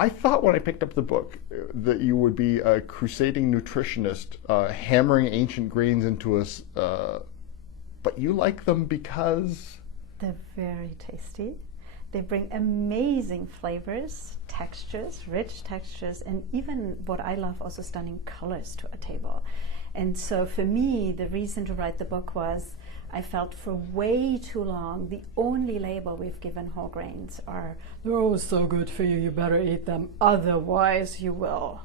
I thought when I picked up the book that you would be a crusading nutritionist, hammering ancient grains into us, but you like them because? They're very tasty. They bring amazing flavors, textures, rich textures, and even what I love, also stunning colors to a table. And so for me, the reason to write the book was I felt for way too long the only label we've given whole grains are, they're oh so good for you, you better eat them, otherwise you will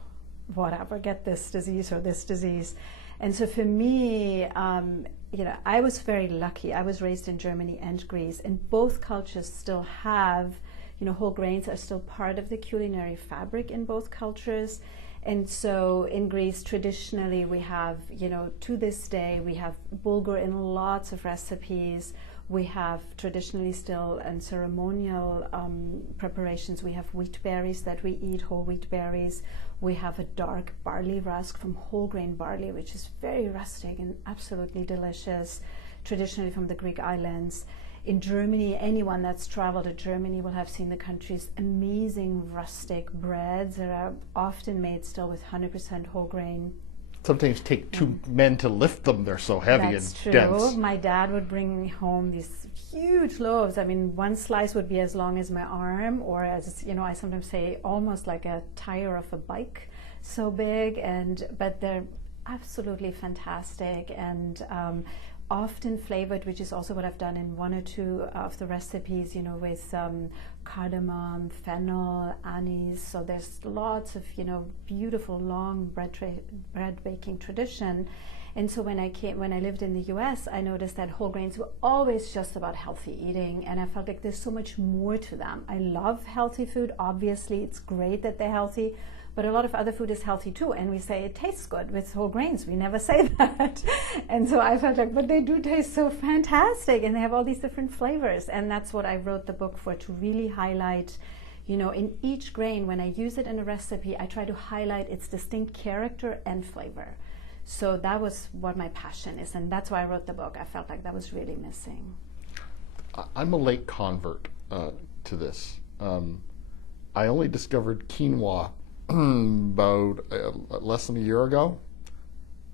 whatever, get this disease or this disease. And so for me, I was very lucky. I was raised in Germany and Greece, and both cultures still have, whole grains are still part of the culinary fabric in both cultures. And so in Greece, traditionally, we have, to this day, we have bulgur in lots of recipes. We have traditionally still and ceremonial preparations. We have wheat berries that we eat, whole wheat berries. We have a dark barley rusk from whole grain barley, which is very rustic and absolutely delicious, traditionally from the Greek islands. In Germany, anyone that's traveled to Germany will have seen the country's amazing rustic breads that are often made still with 100% whole grain. Sometimes take two men to lift them. They're so heavy That's and true. dense. My dad would bring home these huge loaves. I mean, one slice would be as long as my arm, or as, I sometimes say almost like a tire of a bike, so big. But they're absolutely fantastic and often flavored, which is also what I've done in one or two of the recipes, with cardamom, fennel, anise. So there's lots of, beautiful long bread baking tradition. And so when I lived in the US, I noticed that whole grains were always just about healthy eating, and I felt like there's so much more to them. I love healthy food. Obviously, it's great that they're healthy, but a lot of other food is healthy too, and we say it tastes good with whole grains. We never say that. And so I felt like, but they do taste so fantastic, and they have all these different flavors. And that's what I wrote the book for, to really highlight, in each grain, when I use it in a recipe, I try to highlight its distinct character and flavor. So that was what my passion is, and that's why I wrote the book. I felt like that was really missing. I'm a late convert to this. I only discovered quinoa about less than a year ago,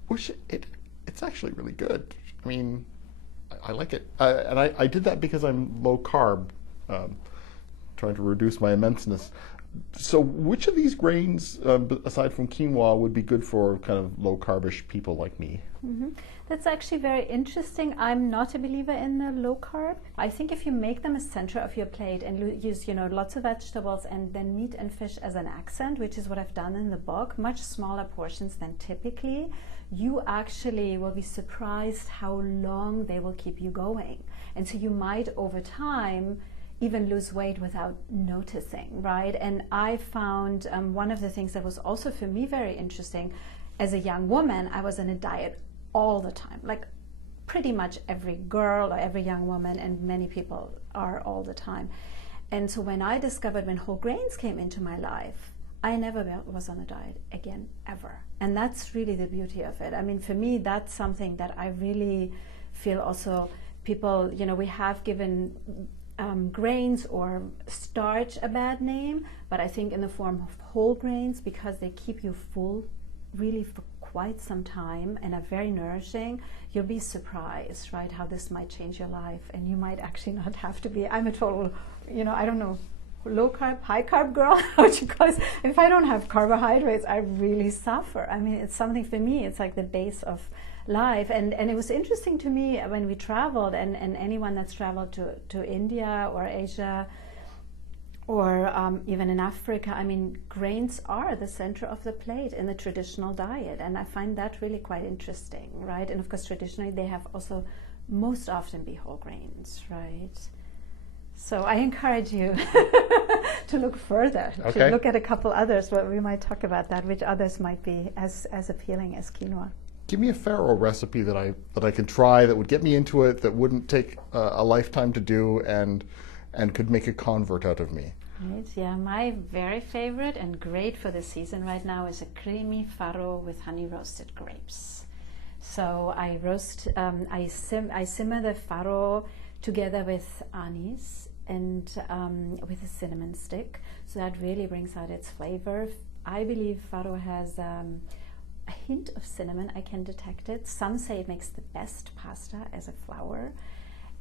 which it's actually really good. I mean, I like it, and I did that because I'm low carb, trying to reduce my immenseness. So which of these grains, aside from quinoa, would be good for kind of low carbish people like me? Mm-hmm. That's actually very interesting. I'm not a believer in the low carb. I think if you make them a center of your plate and use, lots of vegetables and then meat and fish as an accent, which is what I've done in the book, much smaller portions than typically, you actually will be surprised how long they will keep you going. And so you might, over time, even lose weight without noticing, right? And I found one of the things that was also for me very interesting, as a young woman, I was in a diet all the time, like pretty much every girl or every young woman, and many people are all the time. And so when I discovered when whole grains came into my life, I never was on a diet again, ever. And that's really the beauty of it. I mean, for me, that's something that I really feel also people, we have given grains or starch a bad name, but I think in the form of whole grains, because they keep you full really for quite some time and are very nourishing, you'll be surprised, right, how this might change your life. And you might actually not have to be, I'm a total, I don't know, low carb, high carb girl, how would you call it? If I don't have carbohydrates, I really suffer. I mean, it's something for me, it's like the base of life. And it was interesting to me when we traveled, and anyone that's traveled to India or Asia or even in Africa, I mean, grains are the center of the plate in the traditional diet, and I find that really quite interesting, right? And of course, traditionally, they have also most often be whole grains, right? So I encourage you to look further, to look at a couple others, but we might talk about that, which others might be as appealing as quinoa. Give me a farro recipe that I can try, that would get me into it, that wouldn't take a lifetime to do, and could make a convert out of me. Right, yeah, my very favorite and great for the season right now is a creamy farro with honey roasted grapes. So I simmer the farro together with anise and with a cinnamon stick. So that really brings out its flavor. I believe Farro has a hint of cinnamon. I can detect it. Some say it makes the best pasta as a flour,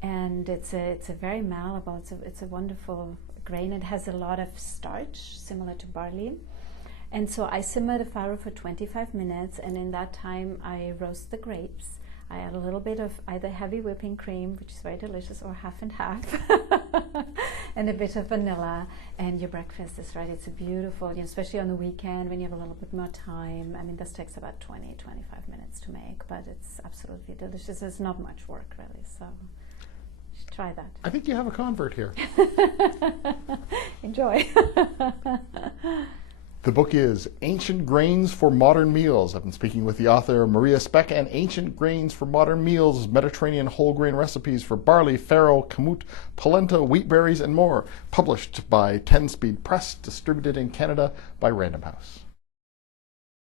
and it's a very malleable. It's a wonderful grain. It has a lot of starch, similar to barley. And so I simmer the farro for 25 minutes, and in that time I roast the grapes. I add a little bit of either heavy whipping cream, which is very delicious, or half and half, and a bit of vanilla, and your breakfast is ready. It's a beautiful, especially on the weekend when you have a little bit more time. I mean, this takes about 20-25 minutes to make, but it's absolutely delicious. It's not much work, really, so you should try that. I think you have a convert here. Enjoy. The book is Ancient Grains for Modern Meals. I've been speaking with the author, Maria Speck, and Ancient Grains for Modern Meals, Mediterranean whole grain recipes for barley, farro, kamut, polenta, wheat berries, and more. Published by 10 Speed Press, distributed in Canada by Random House.